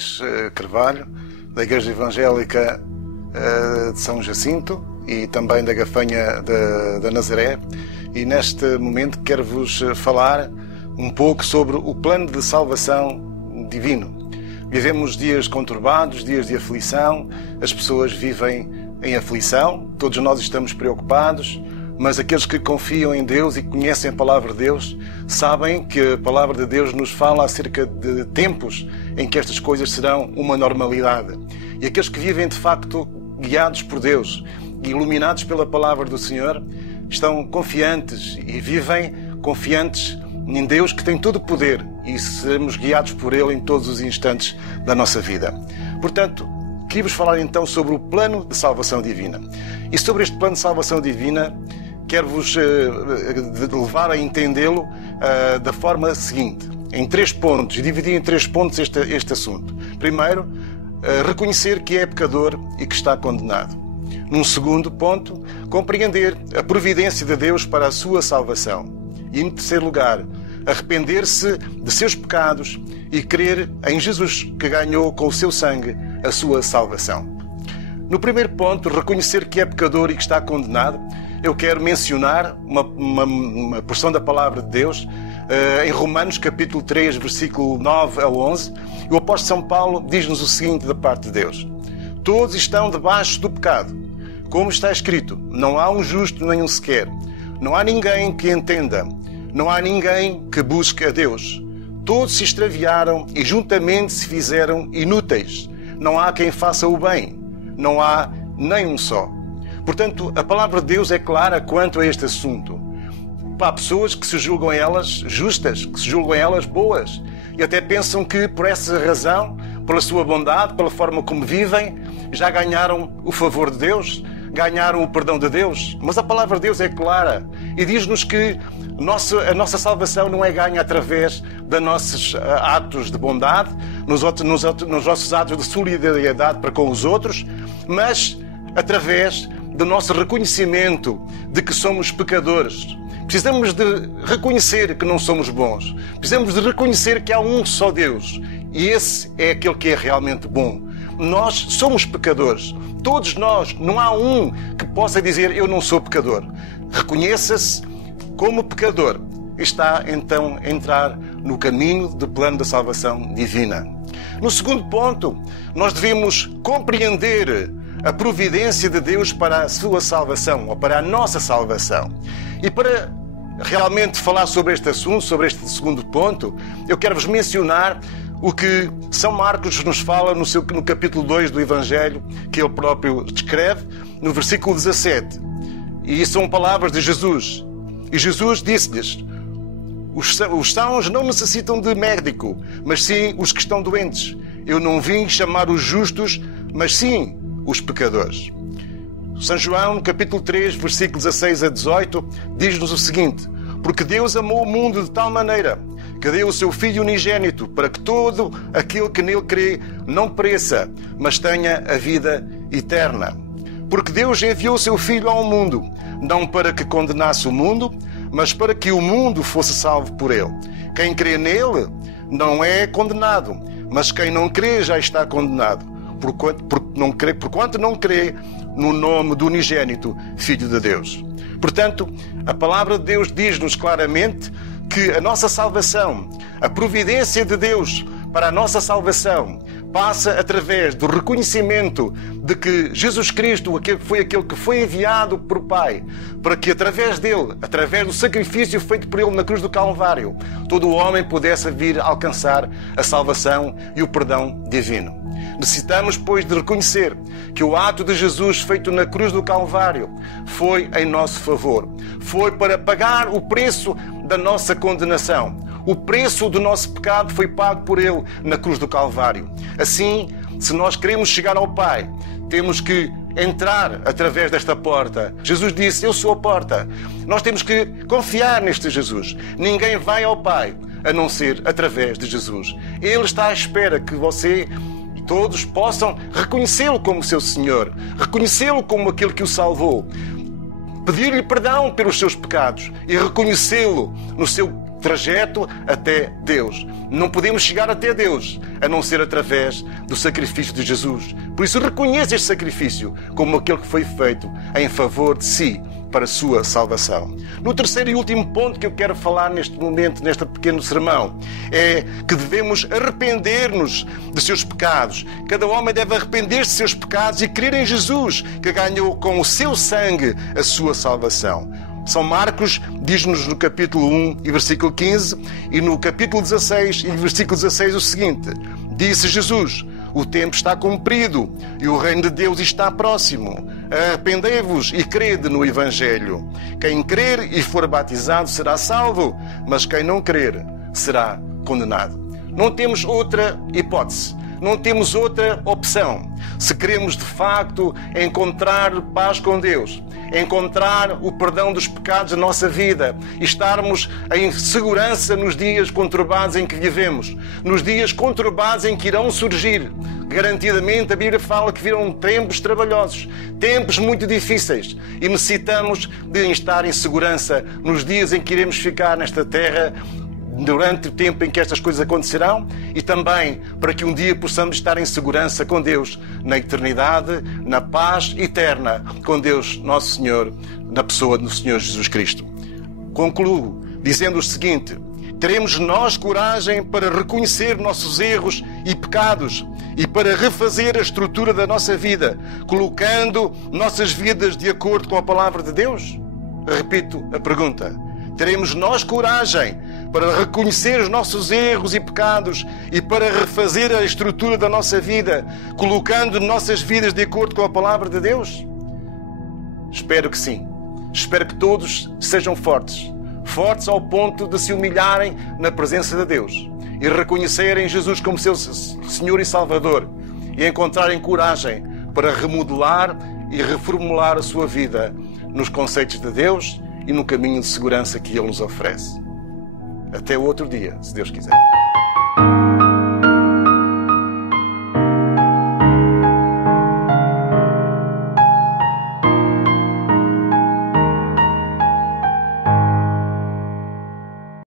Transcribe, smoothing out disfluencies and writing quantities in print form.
Luís Carvalho, da Igreja Evangélica de São Jacinto e também da Gafanha da Nazaré. E neste momento quero-vos falar um pouco sobre o plano de salvação divino. Vivemos dias conturbados, dias de aflição, as pessoas vivem em aflição, todos nós estamos preocupados, mas aqueles que confiam em Deus e conhecem a Palavra de Deus sabem que a Palavra de Deus nos fala acerca de tempos em que estas coisas serão uma normalidade. E aqueles que vivem de facto guiados por Deus e iluminados pela Palavra do Senhor estão confiantes e vivem confiantes em Deus, que tem todo o poder, e seremos guiados por Ele em todos os instantes da nossa vida. Portanto, queria-vos falar então sobre o plano de salvação divina. E sobre este plano de salvação divina, quero-vos levar a entendê-lo da forma seguinte, em 3 pontos, e dividir em 3 pontos este assunto. Primeiro, reconhecer que é pecador e que está condenado. Num segundo ponto, compreender a providência de Deus para a sua salvação. E em terceiro lugar, arrepender-se de seus pecados e crer em Jesus, que ganhou com o seu sangue a sua salvação. No primeiro ponto, reconhecer que é pecador e que está condenado, eu quero mencionar uma porção da Palavra de Deus em Romanos capítulo 3, versículo 9 a 11. O apóstolo São Paulo diz-nos o seguinte da parte de Deus: todos estão debaixo do pecado. Como está escrito, não há um justo nem um sequer. Não há ninguém que entenda. Não há ninguém que busque a Deus. Todos se extraviaram e juntamente se fizeram inúteis. Não há quem faça o bem. Não há nem um só. Portanto, a palavra de Deus é clara quanto a este assunto. Há pessoas que se julgam elas justas, que se julgam elas boas, e até pensam que por essa razão, pela sua bondade, pela forma como vivem, já ganharam o favor de Deus, ganharam o perdão de Deus. Mas a palavra de Deus é clara e diz-nos que a nossa salvação não é ganha através de nossos atos de bondade, nos nossos atos de solidariedade para com os outros, mas através do nosso reconhecimento de que somos pecadores. Precisamos de reconhecer que não somos bons. Precisamos de reconhecer que há um só Deus. E esse é aquele que é realmente bom. Nós somos pecadores. Todos nós. Não há um que possa dizer eu não sou pecador. Reconheça-se como pecador. Está então a entrar no caminho do plano da salvação divina. No segundo ponto, nós devemos compreender a providência de Deus para a sua salvação, ou para a nossa salvação. E para realmente falar sobre este assunto, sobre este segundo ponto, eu quero-vos mencionar o que São Marcos nos fala no capítulo 2 do Evangelho, que ele próprio descreve, no versículo 17. E são palavras de Jesus. E Jesus disse-lhes: os sãos não necessitam de médico, mas sim os que estão doentes. Eu não vim chamar os justos, mas sim os pecadores. São João, no capítulo 3, versículos 16 a 18, diz-nos o seguinte: porque Deus amou o mundo de tal maneira que deu o seu Filho unigênito, para que todo aquele que nele crê não pereça, mas tenha a vida eterna. Porque Deus enviou o seu Filho ao mundo, não para que condenasse o mundo, mas para que o mundo fosse salvo por ele. Quem crê nele não é condenado, mas quem não crê já está condenado, porquanto não crê no nome do unigênito Filho de Deus. Portanto, a palavra de Deus diz-nos claramente que a nossa salvação, a providência de Deus para a nossa salvação, passa através do reconhecimento de que Jesus Cristo foi aquele que foi enviado por Pai, para que através dele, através do sacrifício feito por ele na cruz do Calvário, todo o homem pudesse vir a alcançar a salvação e o perdão divino. Necessitamos, pois, de reconhecer que o ato de Jesus feito na cruz do Calvário foi em nosso favor. Foi para pagar o preço da nossa condenação. O preço do nosso pecado foi pago por ele na cruz do Calvário. Assim, se nós queremos chegar ao Pai, temos que entrar através desta porta. Jesus disse: eu sou a porta. Nós temos que confiar neste Jesus. Ninguém vai ao Pai a não ser através de Jesus. Ele está à espera que você e todos possam reconhecê-lo como seu Senhor, reconhecê-lo como aquele que o salvou, pedir-lhe perdão pelos seus pecados e reconhecê-lo no seu trajeto até Deus. Não podemos chegar até Deus a não ser através do sacrifício de Jesus. Por isso, reconheça este sacrifício como aquele que foi feito em favor de si, para a sua salvação. No terceiro e último ponto que eu quero falar neste momento, neste pequeno sermão, é que devemos arrepender-nos de seus pecados. Cada homem deve arrepender-se de seus pecados e crer em Jesus, que ganhou com o seu sangue a sua salvação. São Marcos diz-nos no capítulo 1 e versículo 15 e no capítulo 16 e versículo 16 o seguinte: disse Jesus: o tempo está cumprido e o reino de Deus está próximo. Arrependei-vos e crede no Evangelho. Quem crer e for batizado será salvo, mas quem não crer será condenado. Não temos outra hipótese, não temos outra opção. Se queremos de facto encontrar paz com Deus, encontrar o perdão dos pecados da nossa vida e estarmos em segurança nos dias conturbados em que vivemos, nos dias conturbados em que irão surgir. Garantidamente a Bíblia fala que virão tempos trabalhosos, tempos muito difíceis, e necessitamos de estar em segurança nos dias em que iremos ficar nesta terra, durante o tempo em que estas coisas acontecerão, e também para que um dia possamos estar em segurança com Deus na eternidade, na paz eterna com Deus nosso Senhor, na pessoa do Senhor Jesus Cristo. Concluo dizendo o seguinte: teremos nós coragem para reconhecer nossos erros e pecados e para refazer a estrutura da nossa vida, colocando nossas vidas de acordo com a palavra de Deus? Repito a pergunta. Teremos nós coragem para reconhecer os nossos erros e pecados e para refazer a estrutura da nossa vida, colocando nossas vidas de acordo com a palavra de Deus? Espero que sim. Espero que todos sejam fortes ao ponto de se humilharem na presença de Deus e reconhecerem Jesus como seu Senhor e Salvador e encontrarem coragem para remodelar e reformular a sua vida nos conceitos de Deus e no caminho de segurança que Ele nos oferece. Até o outro dia, se Deus quiser.